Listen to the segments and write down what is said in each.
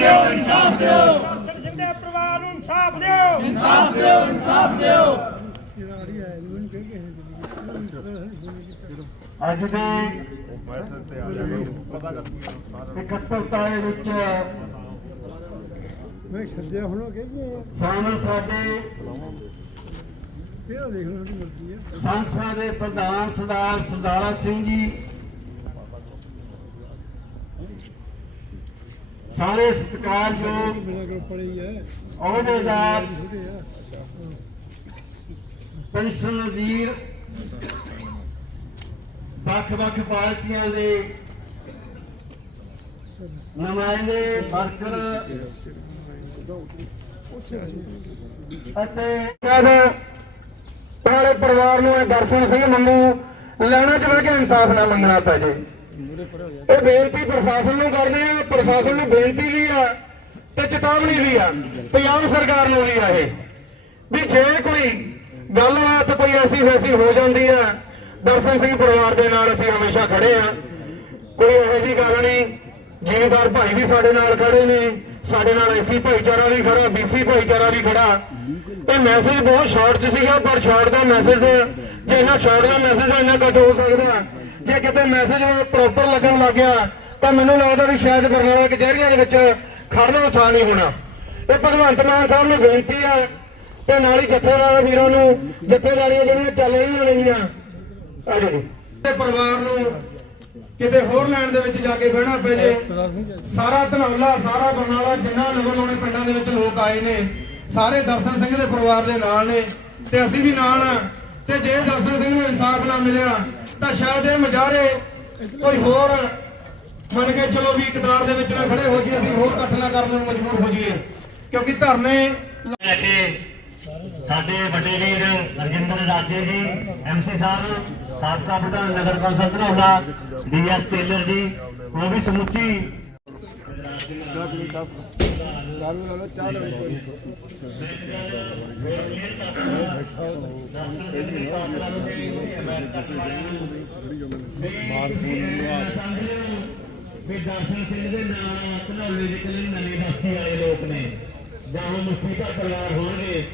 ਦਿਓ ਇਨਸਾਫ ਦਿਓ। ਦਰਸ਼ਨ ਸਿੰਘ ਦੇ ਪਰਿਵਾਰ ਨੂੰ ਇਨਸਾਫ ਦਿਓ। ਇਨਸਾਫ ਦਿਓ ਇਨਸਾਫ ਦਿਓ। ਅੱਜ ਦੀ ਇਕੱਤਰਤਾ ਦੇ ਵਿੱਚ ਮੈਂ ਛੱਡਿਆ ਹੁਣ ਕਹਿੰਦੇ ਸਾਡੇ ਕਿਹੜਾ ਦੇਖ ਲਓ ਉਹਦੀ ਮਰਜ਼ੀ ਆ। ਸੰਸਥਾ ਦੇ ਪ੍ਰਧਾਨ ਸਰਦਾਰ ਸਰਦਾਰਾ ਸਿੰਘ ਜੀ ਸਾਰੇ ਸਤਿਕਾਰਯੋਗ ਬਿਨਾਂ ਅਹੁਦੇਦਾਰ ਛੋਟੇ ਵੀਰ ਵੱਖ-ਵੱਖ ਪਾਰਟੀਆਂ ਦੇ ਨੁਮਾਇੰਦੇ, ਵਰਕਰ ਅਤੇ ਸਾਰੇ ਪਰਿਵਾਰ ਨੂੰ ਇਹ ਦਰਸ਼ਨ ਸਿੰਘ ਮੰਗੂ, ਲੈਣਾ ਚਾਹੇ ਕਿ ਇਨਸਾਫ ਨਾ ਮੰਗਣਾ ਪੈ ਜੇ। ਇਹ ਬੇਨਤੀ ਪ੍ਰਸ਼ਾਸਨ ਨੂੰ ਕਰਦੇ ਆ, ਪ੍ਰਸ਼ਾਸਨ ਨੂੰ ਬੇਨਤੀ ਵੀ ਆ ਤੇ ਚੇਤਾਵਨੀ ਵੀ ਆ, ਪੰਜਾਬ ਸਰਕਾਰ ਨੂੰ ਵੀ ਆ ਇਹ। ਵੀ ਜੇ ਕੋਈ ਗੱਲਬਾਤ ਕੋਈ ਐਸੀ ਵੈਸੀ ਹੋ ਜਾਂਦੀ ਆ, ਦਰਸ਼ਨ ਸਿੰਘ ਪਰਿਵਾਰ ਦੇ ਨਾਲ ਅਸੀਂ ਹਮੇਸ਼ਾ ਖੜੇ ਆ। ਕੋਈ ਇਹੋ ਜਿਹੀ ਗੱਲ ਨਹੀਂ, ਜ਼ਿਮੀਦਾਰ ਭਾਈ ਵੀ ਸਾਡੇ ਨਾਲ ਖੜੇ ਨੇ, ਸਾਡੇ ਨਾਲ ਐਸੀ ਭਾਈਚਾਰਾ ਵੀ ਖੜਾ, ਬੀਸੀ ਭਾਈਚਾਰਾ ਵੀ ਖੜਾ। ਇਹ ਮੈਸੇਜ ਬਹੁਤ ਸ਼ਾਰਟ ਚ ਸੀਗਾ, ਪਰ ਸ਼ਾਰਟ ਦਾ ਮੈਸੇਜ ਜੇ ਇੰਨਾ ਸ਼ਾਰਟ ਦਾ ਮੈਸੇਜ ਇੰਨਾ ਘੱਟ ਹੋ ਸਕਦਾ। ਜੇ ਕਿਤੇ ਮੈਸੇਜ ਪ੍ਰੋਪਰ ਲੱਗਣ ਲੱਗ ਗਿਆ, ਤਾਂ ਮੈਨੂੰ ਲੱਗਦਾ ਵੀ ਸ਼ਾਇਦ ਬਰਨਾਲਾ ਕਚਹਿਰੀਆਂ ਦੇ ਵਿੱਚ ਖੜਨਾ ਥਾਂ ਨਹੀਂ ਹੋਣਾ। ਇਹ ਭਗਵੰਤ ਮਾਨ ਸਾਹਿਬ ਨੂੰ ਬੇਨਤੀ ਆ, ਤੇ ਨਾਲ ਹੀ ਜਥੇਦਾਰ ਵੀਰਾਂ ਨੂੰ, ਜਥੇਦਾਰੀਆਂ ਜਿਹੜੀਆਂ ਚੱਲ ਰਹੀਆਂ ਨੇਗੀਆਂ ਆ ਤੇ ਪਰਿਵਾਰ ਨੂੰ ਕਿਤੇ ਹੋਰ ਲੈਣ ਦੇ ਵਿੱਚ ਜਾ ਕੇ ਬਹਿਣਾ ਪੈ ਜੇ, ਸਾਰਾ ਧਨੌਲਾ, ਸਾਰਾ ਬਰਨਾਲਾ, ਜਿੰਨਾ ਨਵੇਂ ਨਵੇਂ ਪਿੰਡਾਂ ਦੇ ਵਿੱਚ ਲੋਕ ਆਏ ਨੇ, ਸਾਰੇ ਦਰਸ਼ਨ ਸਿੰਘ ਦੇ ਪਰਿਵਾਰ ਦੇ ਨਾਲ ਨੇ, ਤੇ ਅਸੀਂ ਵੀ ਨਾਲ ਆ, ਤੇ ਜੇ ਦਰਸ਼ਨ ਸਿੰਘ ਨੂੰ ਇਨਸਾਫ ਨਾ ਮਿਲਿਆ ਤਾਂ ਸ਼ਾਇਦ ਇਹ ਮਜਾਰੇ ਕੋਈ ਹੋਰ ਮੰਨ ਕੇ ਚਲੋ ਵੀ ਇਕਦਾਰ ਦੇ ਵਿੱਚ ਨਾ ਖੜੇ ਹੋ ਜੀ ਅਸੀਂ ਹੋਰ ਇਕੱਠ ਨਾ ਕਰਨ ਨੂੰ ਮਜਬੂਰ ਹੋ ਜਾਈਏ। ਕਿਉਂਕਿ ਧਰਨੇ ਲੈ ਕੇ ਸਾਡੇ ਵੱਡੇ ਵੀਰ ਰਜਿੰਦਰ ਰਾਜੇ ਜੀ ਐਮਸੀ ਸਾਹਿਬ, ਸਾਬਕਾ ਪ੍ਰਧਾਨ ਨਗਰ council Dhanaula DS tailor ji, ਉਹ ਵੀ ਸਮੁੱਚੀ ਵੀ ਦਰਸ਼ਨ ਸਿੰਘ ਦੇ ਨਾਲ ਧਨੌਲੇ ਦੇ ਕੋਲ ਨਵੇਂ ਬਸਤੀ ਆਏ ਲੋਕ ਨੇ ਜਾਂ ਉਹ ਮੁੱਠੀ ਦਾ ਪਰਿਵਾਰ ਹੋਣਗੇ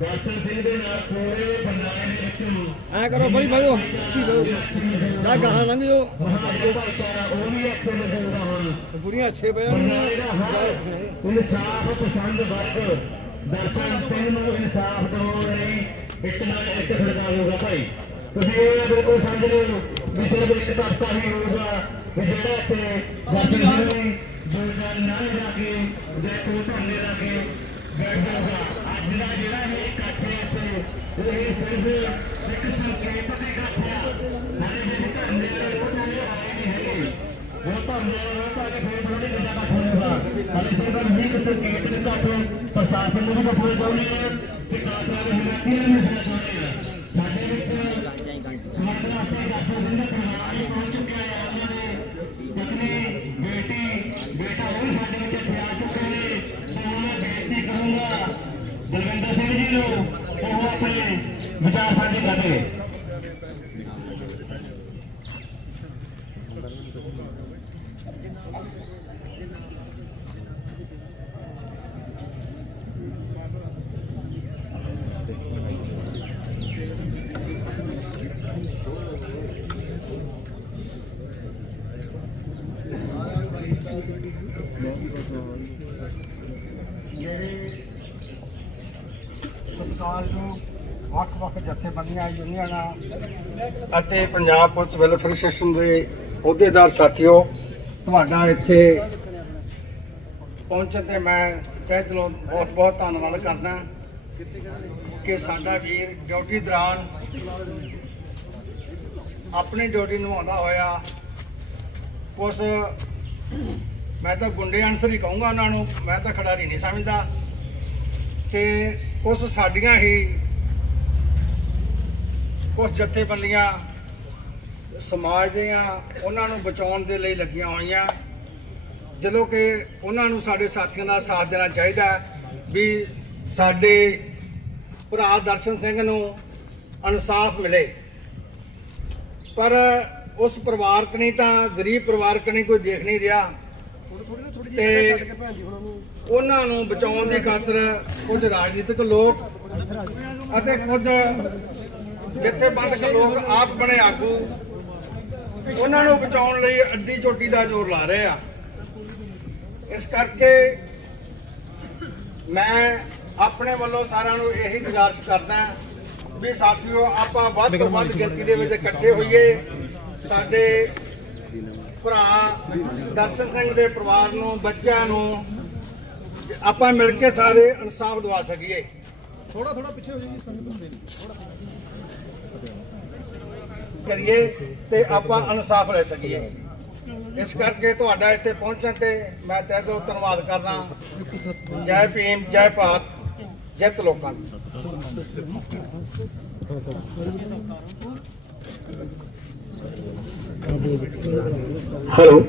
ਦਰਸ਼ਨ ਸਿੰਘ ਦੇ ਨਾਲ ਪੂਰੇ ਬੰਦਾਰੇ ਦੇ ਵਿੱਚੋਂ ਐ ਕਰੋ ਬੜੀ ਭਾਈਓ ਉੱਚੀ ਕਰੋ ਜਾ ਗਾਹਾਂ ਲੰਘ ਭਾਈਚਾਰਾ ਉਹ ਵੀ ਇੱਥੇ ਆ ਹੁਣ। ਬੁੜੀਆਂ ਅੱਛੇ ਪਿਆ ਇਨਸਾਫ ਪਸੰਦ ਵਰਗ ਦਰਸ਼ਨ ਸਿੰਘ ਨੂੰ ਇਨਸਾਫ ਦਿਵਾਉਣ ਲਈ ਇੱਕ ਨਾਲ ਇੱਕ ਖੜਕਾ ਲੂਗਾ ਭਾਈ। ਤੁਸੀਂ ਇਹ ਬਿਲਕੁਲ ਸਮਝ ਰਹੇ ਹੋ ਵੀ ਚਲੋ ਇੱਕ ਪਾਸਾ ਹੀ ਹੋਊਗਾ ਵੀ ਜਿਹੜਾ ਇੱਥੇ ਦਰਸ਼ਨ ਸਿੰਘ ਨੇ ਜੋ ਨਾ ਜਾ ਕੇ ਦੇਖੋ ਧਰਨੇ ਲਾ ਕੇ ਅੱਜ ਦਾ ਜਿਹੜਾ ਇਹ ਇਕੱਠ ਹੈ ਇੱਥੇ ਇਹ ਸਿਰਫ ਇੱਕ ਸੰਕੇਤ ਦੇ ਇਕੱਠ ਹੈ ਸਾਡੇ ਜਿਹੜੇ ਧਰਨੇ ਵਾਲੇ ਉਹਨਾਂ ਨੇ ਆਏ ਨਹੀਂ ਹੈਗੇ ਉਹ ਧਰਨੇ ਵਾਲੇ ਤਾਂ ਕਿ ਫਿਰ ਥੋੜੀ ਜਿਹਾ ਇਕੱਠ ਹੋਊਗਾ ਸਾਡੇ ਸਿਰਫ ਨਹੀਂ ਕਿ ਸੰਕੇਤ ਦੇ ਇਕੱਠ ਪ੍ਰਸ਼ਾਸਨ ਨੂੰ ਵੀ ਦੱਸਣਾ ਚਾਹੁੰਦੇ ਹਾਂ ਕਿ ਕਾਰਜਾਂ ਦੇ ਹਿਲਾਕੀਆਂ ਨੂੰ ਦੱਸਣਾ ਚਾਹੁੰਦੇ ਹਾਂ ਸਾਡੇ ਵਿੱਚ ਸਮਾਜ ਵਾਸਤੇ ਡਾਕਟਰ ਸਿੰਘ ਪਰਿਵਾਰ ਵੀ ਪਹੁੰਚ ਚੁੱਕਿਆ ਹੈ ਉਹਨਾਂ ਦੇ ਪਤਨੀ ਬੇਟੀ ਬੇਟਾ ਉਹ ਵੀ ਸਾਡੇ ਵਿੱਚ ਇੱਥੇ ਆ ਚੁੱਕੇ ਨੇ ਸੋ ਮੈਂ ਬੇਨਤੀ ਕਰੂੰਗਾ ਬਲਵਿੰਦਰ ਸਿੰਘ ਜੀ ਨੂੰ ਉਹ ਆਪਣੇ ਵਿਚਾਰ ਸਾਂਝੇ ਕਰਦੇ ਸਰਕਾਰ ਨੂੰ ਵੱਖ-ਵੱਖ ਜਥੇਬੰਦੀਆਂ ਯੂਨੀਅਨਾਂ ਅਤੇ ਪੰਜਾਬ ਪੁਲਿਸ ਵੈਲਫੇਅਰ ਐਸੋਸੀਏਸ਼ਨ ਦੇ ਅਹੁਦੇਦਾਰ ਸਾਥੀਓ, ਤੁਹਾਡਾ ਇੱਥੇ ਪਹੁੰਚਣ ਤੇ ਮੈਂ ਤਹਿ ਦਿਲੋਂ ਬਹੁਤ-ਬਹੁਤ ਧੰਨਵਾਦ ਕਰਦਾ ਕਿ ਸਾਡਾ ਵੀਰ ਡਿਊਟੀ ਦੌਰਾਨ ਆਪਣੀ ਡਿਊਟੀ ਨਿਭਾਉਂਦਾ ਹੋਇਆ। ਉਸ ਮੈਂ ਤਾਂ ਗੁੰਡੇ ਅਨਸਰ ਹੀ ਕਹੂੰਗਾ ਉਹਨਾਂ ਨੂੰ, ਮੈਂ ਤਾਂ ਖਿਡਾਰੀ ਨਹੀਂ ਸਮਝਦਾ। ਤੇ ਉਸ ਸਾਡੀਆਂ ਹੀ ਕੁਝ ਜਥੇਬੰਦੀਆਂ ਸਮਾਜ ਦੀਆਂ ਉਹਨਾਂ ਨੂੰ ਬਚਾਉਣ ਦੇ ਲਈ ਲੱਗੀਆਂ ਹੋਈਆਂ। ਜਦੋਂ ਕਿ ਉਹਨਾਂ ਨੂੰ ਸਾਡੇ ਸਾਥੀਆਂ ਦਾ ਸਾਥ ਦੇਣਾ ਚਾਹੀਦਾ ਵੀ ਸਾਡੇ ਭਰਾ ਦਰਸ਼ਨ ਸਿੰਘ ਨੂੰ ਇਨਸਾਫ ਮਿਲੇ। ਪਰ ਉਸ ਪਰਿਵਾਰਕ ਨਹੀਂ ਤਾਂ ਗਰੀਬ ਪਰਿਵਾਰਕ ਨਹੀਂ ਕੋਈ ਦੇਖ ਨਹੀਂ ਰਿਹਾ। ਤੇ ਉਹਨਾਂ ਨੂੰ ਬਚਾਉਣ ਦੀ ਖਾਤਰ ਕੁਝ ਰਾਜਨੀਤਿਕ ਲੋਕ ਅਤੇ ਕੁਝ ਜਥੇਬੰਦਕ ਲੋਕ ਆਪ ਬਣੇ ਆਗੂ, ਉਹਨਾਂ ਨੂੰ ਬਚਾਉਣ ਲਈ ਅੱਡੀ ਚੋਟੀ ਦਾ ਜ਼ੋਰ ਲਾ ਰਹੇ ਆ। ਇਸ ਕਰਕੇ ਮੈਂ ਆਪਣੇ ਵੱਲੋਂ ਸਾਰਿਆਂ ਨੂੰ ਇਹੀ ਗੁਜ਼ਾਰਿਸ਼ ਕਰਦਾ ਵੀ ਸਾਥੀਓ, ਆਪਾਂ ਵੱਧ ਤੋਂ ਵੱਧ ਗਿਣਤੀ ਦੇ ਵਿੱਚ ਇਕੱਠੇ ਹੋਈਏ। ਸਾਡੇ ਭਰਾ ਦਰਸ਼ਨ ਸਿੰਘ ਦੇ ਪਰਿਵਾਰ ਨੂੰ ਬੱਚਿਆਂ ਨੂੰ ਆਪਾਂ ਮਿਲ ਕੇ ਸਾਰੇ ਇਨਸਾਫ ਦਵਾ ਸਕੀਏ। ਥੋੜਾ ਥੋੜਾ ਪਿੱਛੇ ਹੋ ਜਾਈਏ ਕਰੀਏ ਤੇ ਆਪਾਂ ਇਨਸਾਫ ਲੈ ਸਕੀਏ। ਇਸ ਕਰਕੇ ਤੁਹਾਡਾ ਇੱਥੇ ਪਹੁੰਚਣ ਤੇ ਮੈਂ ਤਹਿ ਦਿਲੋਂ ਧੰਨਵਾਦ ਕਰਦਾ ਜੈ ਭੀਮ ਜੈ ਭਾਰਤ ਜਿੱਤ ਲੋਕਾਂ ਦੀ। Hello.